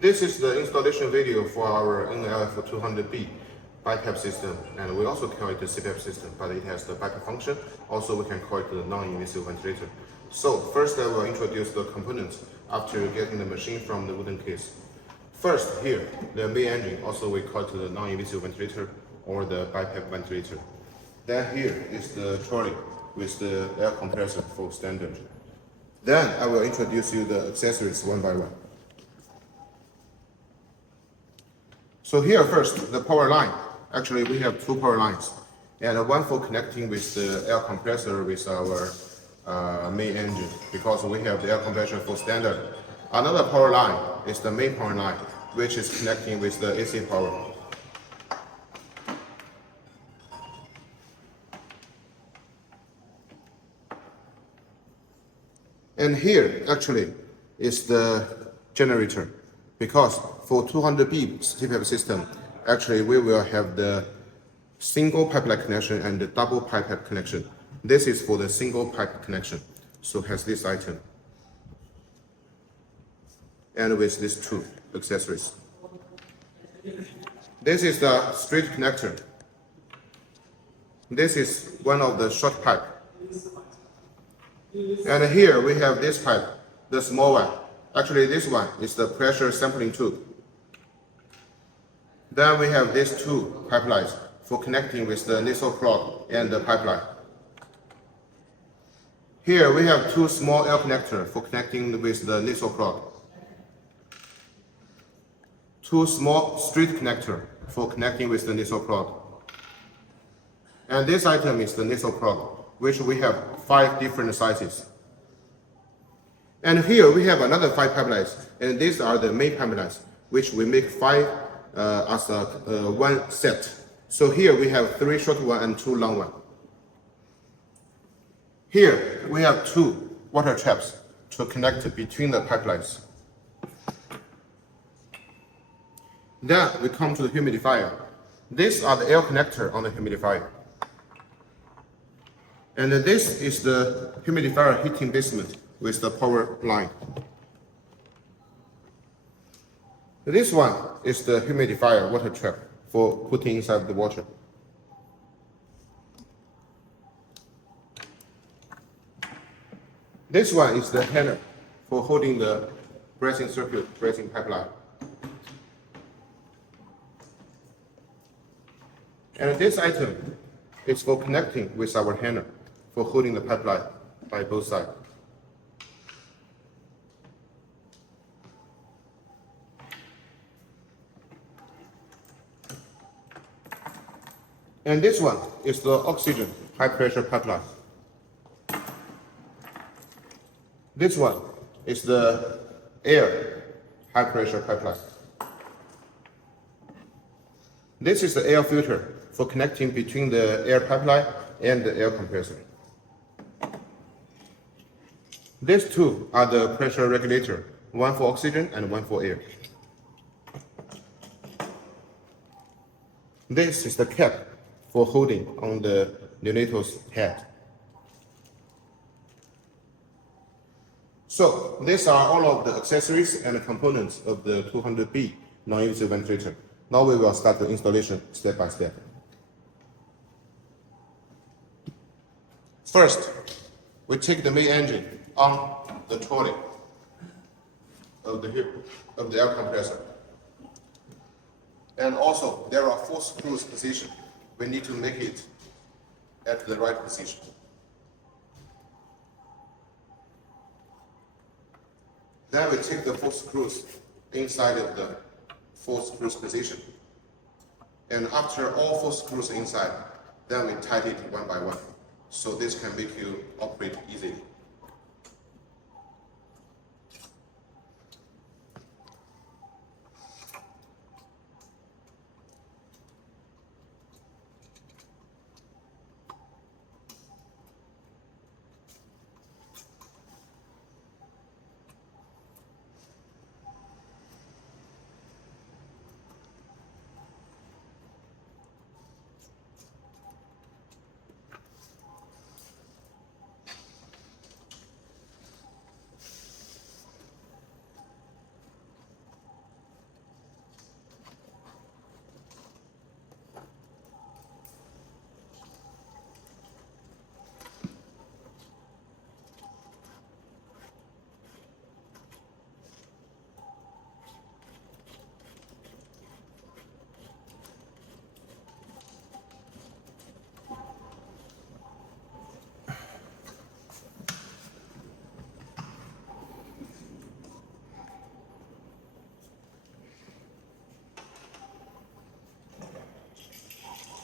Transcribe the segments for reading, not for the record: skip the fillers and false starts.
This is the installation video for our NLF-200B BiPAP system, and we also call it the CPAP system, but it has the BiPAP function. Also, we can call it the non-invasive ventilator. So first, I will introduce the components after getting the machine from the wooden case. First, here, the main engine, also we call it the non-invasive ventilator or the BiPAP ventilator. Then here is the trolley with the air compressor for standard. Then I will introduce you the accessories one by one. So here first, the power line. Actually, we have two power lines, and one for connecting with the air compressor with our main engine, because we have the air compressor for standard. Another power line is the main power line, which is connecting with the AC power. And here actually is the generator, because for 200B CPAP system, actually we will have the single pipeline connection and the double pipe connection. This is for the single pipe connection, so has this item. And with these two accessories. This is the straight connector. This is one of the short pipe. And here we have this pipe, the small one. Actually, this one is the pressure sampling tube. Then we have these two pipelines for connecting with the nasal plug and the pipeline. Here we have two small air connectors for connecting with the nasal plug. Two small straight connectors for connecting with the nasal plug. And this item is the nasal plug, which we have 5 different sizes. And here we have another 5 pipelines, and these are the main pipelines, which we make 5 as one set. So here we have 3 short ones and 2 long ones. Here we have 2 water traps to connect between the pipelines. Then we come to the humidifier. These are the air connector on the humidifier. And this is the humidifier heating basement with the power line. This one is the humidifier water trap for putting inside the water. This one is the handle for holding the breathing circuit, breathing pipeline. And this item is for connecting with our handle for holding the pipeline by both sides. And this one is the oxygen high pressure pipeline. This one is the air high pressure pipeline. This is the air filter for connecting between the air pipeline and the air compressor. These two are the pressure regulator, one for oxygen and one for air. This is the cap for holding on the neonatal's head. So these are all of the accessories and components of the 200B non-invasive ventilator. Now we will start the installation step by step. First, we take the main engine on the trolley of the air compressor. And also, there are 4 screws position. We need to make it at the right position. Then we take the 4 screws inside of the 4 screws position. And after all 4 screws inside, then we tighten it one by one. So this can make you operate easily.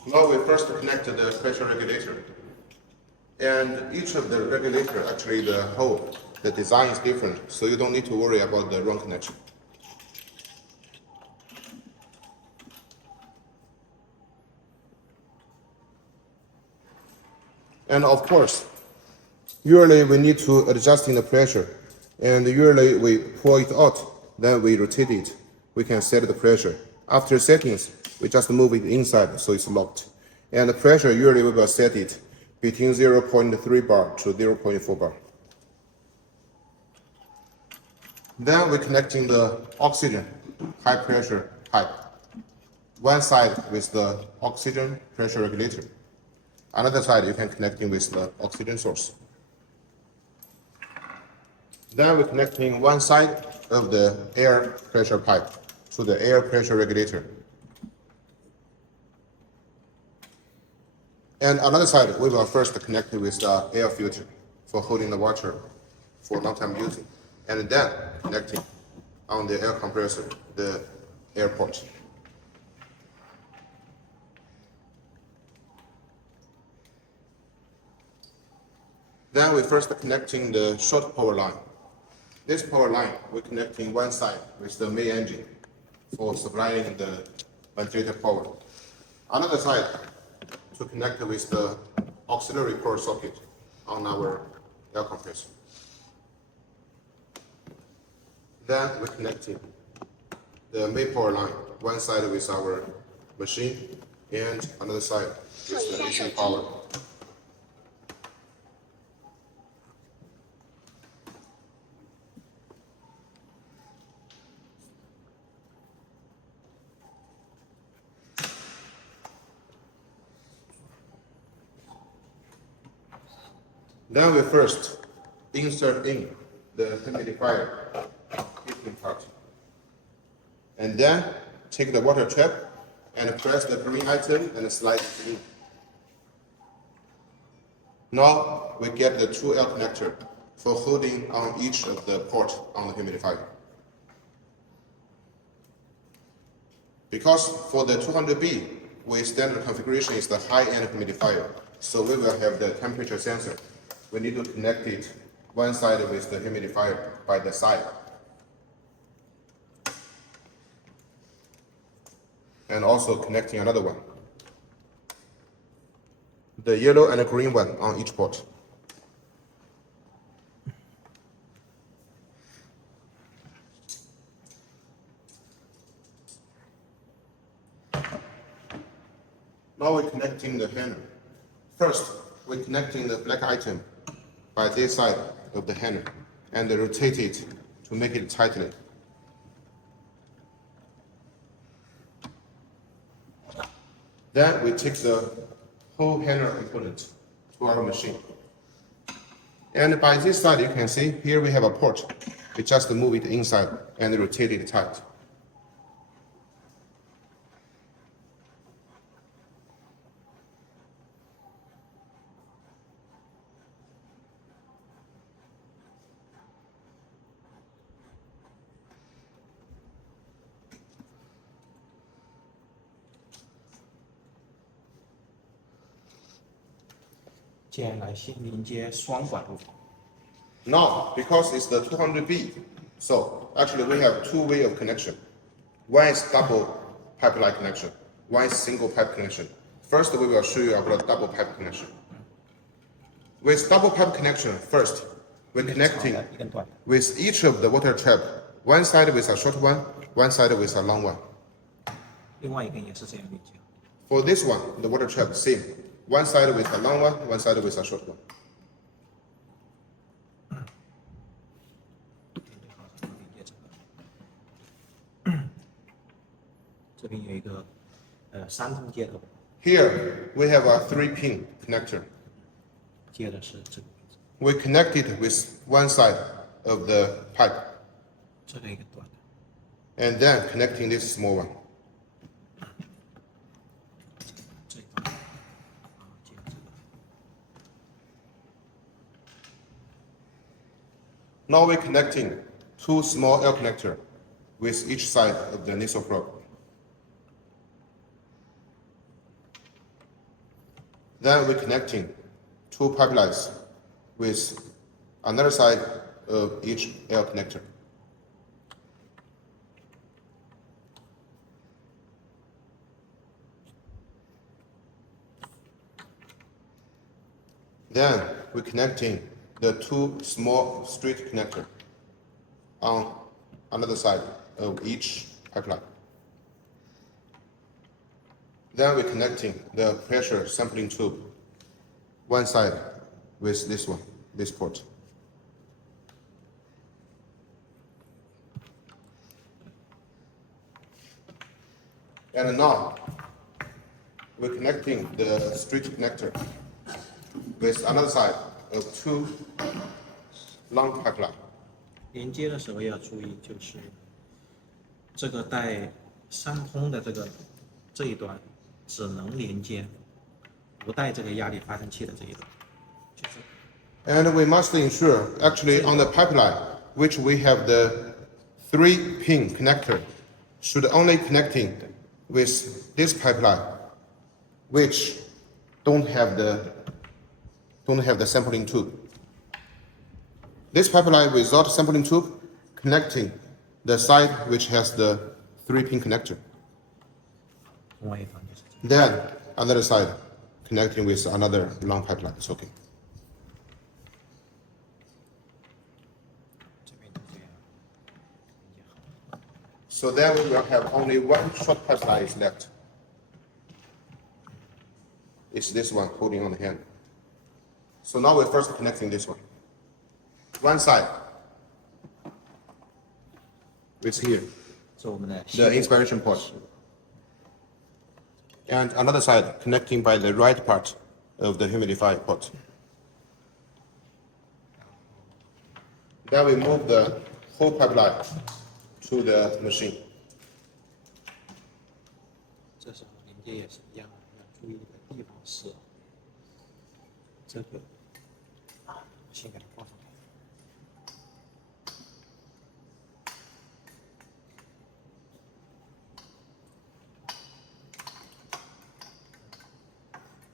Now we first connect the pressure regulator. And each of the regulator, actually the design is different, so you don't need to worry about the wrong connection. And of course, usually we need to adjust in the pressure. And usually we pull it out, then we rotate it. We can set the pressure. After settings, we just move it inside so it's locked. And the pressure, usually we will set it between 0.3 bar to 0.4 bar. Then we're connecting the oxygen high pressure pipe. One side with the oxygen pressure regulator. Another side you can connect in with the oxygen source. Then we're connecting one side of the air pressure pipe to the air pressure regulator. And another side we will first connect it with the air filter for holding the water for long time using. And then connecting on the air compressor, the air port. Then we first connecting the short power line. This power line, we're connecting one side with the main engine for supplying the ventilator power. Another side to connect with the auxiliary power socket on our air compressor. Then we're connecting the main power line, one side with our machine and another side with the AC power. Then we first insert in the humidifier heating part. And then take the water trap and press the green item and slide it in. Now we get the two air connector for holding on each of the port on the humidifier. Because for the 200B, we standard configuration is the high-end humidifier, so we will have the temperature sensor. We need to connect it one side with the humidifier by the side. And also connecting another one. The yellow and the green one on each port. Now we're connecting the handle. First, we're connecting the black item by this side of the handle and rotate it to make it tightly. Then we take the whole handle component to our machine. And by this side, you can see here we have a port. We just move it inside and rotate it tight. Now, because it's the 200B, so actually we have two ways of connection. One is double pipeline connection, one is single pipe connection. First, we will show you about double pipe connection. With double pipe connection, first, we're connecting with each of the water trap, one side with a short one side with a long one. For this one, the water trap, same. One side with a long one side with a short one. Here we have a 3-pin connector. We connect it with one side of the pipe. And then connecting this small one. Now we're connecting two small air connectors with each side of the nasal probe. Then we're connecting two pipelines with another side of each air connector. Then we're connecting the two small straight connector on another side of each pipeline. Then we're connecting the pressure sampling tube, one side with this one, this port. And now we're connecting the straight connector with another side of two long pipeline. 连接的时候要注意，就是这个带三通的这一端只能连接，不带这个压力发生器的这一端。就是 And we must ensure, actually, on the pipeline, which we have the 3-pin connector, should only connecting with this pipeline, which don't have the sampling tube. This pipeline without sampling tube connecting the side which has the 3-pin connector. 另外一端就是这 Then another side connecting with another long pipeline. It's okay. 这边就这样连接好。 So then we will have only one short pipeline is left. It's this one holding on the hand. So now we're first connecting this one. One side, it's here, 是我们的 the inspiration port. And another side connecting by the right part of the humidifier port. Then we move the whole pipeline to the machine. 这时候连接也是一样的，要注意的地方是这个先给它挂上来。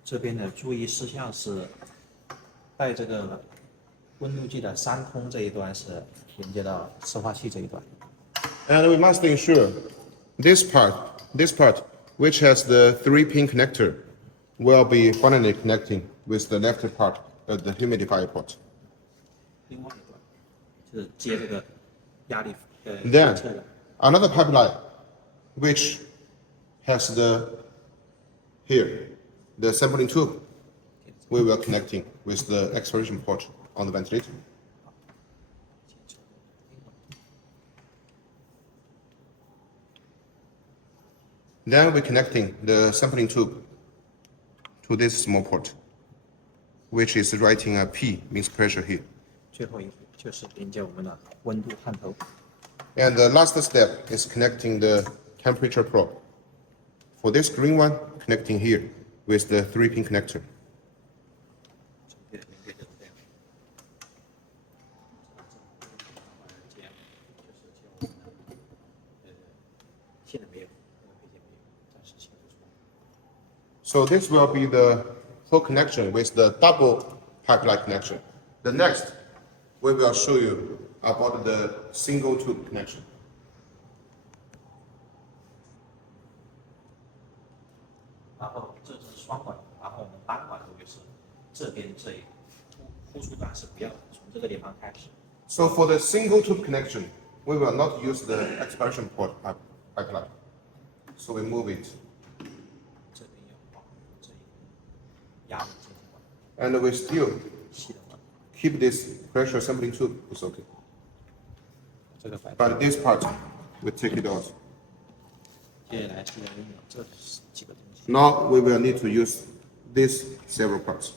这边的注意事项是，带这个温度计的三通这一端是连接到磁化器这一端。 And we must ensure this part, which has the 3-pin connector, will be finally connecting with the left part of the humidifier port. 另外一端就是接这个压力监 Then 测的。 another pipeline, which has the sampling tube, we will connecting with the expiration port on the ventilator. Then we're connecting the sampling tube to this small port, which is writing a P, means pressure here. 最后一步就是连接我们的温度探头。 And the last step is connecting the temperature probe. For this green one, connecting here with the 3-pin connector. 这边连接就是这样。现在没有，配件没有，暂时清不出来。 So this will be the whole connection with the double pipeline connection. The next, we will show you about the single tube connection. 然后这是双管，然后我们单管路就是这边这一呼出端是不要的，从这个地方开始。 So for the single tube connection, we will not use the expansion port pipeline. So we move it. 这边要保护这一个压力监测管， And we still 细的管， keep this pressure sampling tube. It's okay. 这个白。 But this part, we take it out. 接下来是要用这几个东西。 Now we will need to use these several parts.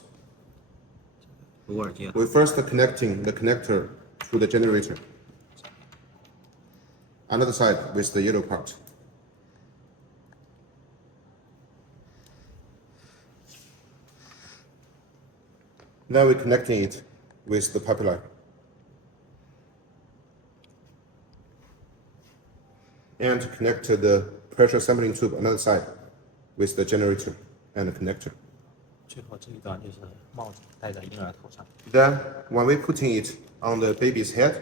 鲁尔接， We first connecting the connector to the generator. Another side with the yellow part. Then we're connecting it with the pipeline. And connect the pressure sampling tube another side with the generator and the connector. 最后这一段就是帽子戴在婴儿头上。 Then, when we putting it on the baby's head,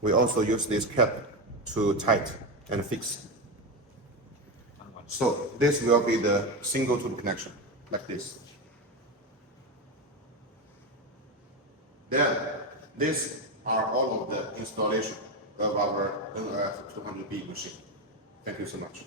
we also use this cap to tight and fix. So this will be the single tube connection, like this. Then, these are all of the installation of our NLF-200B machine. Thank you so much.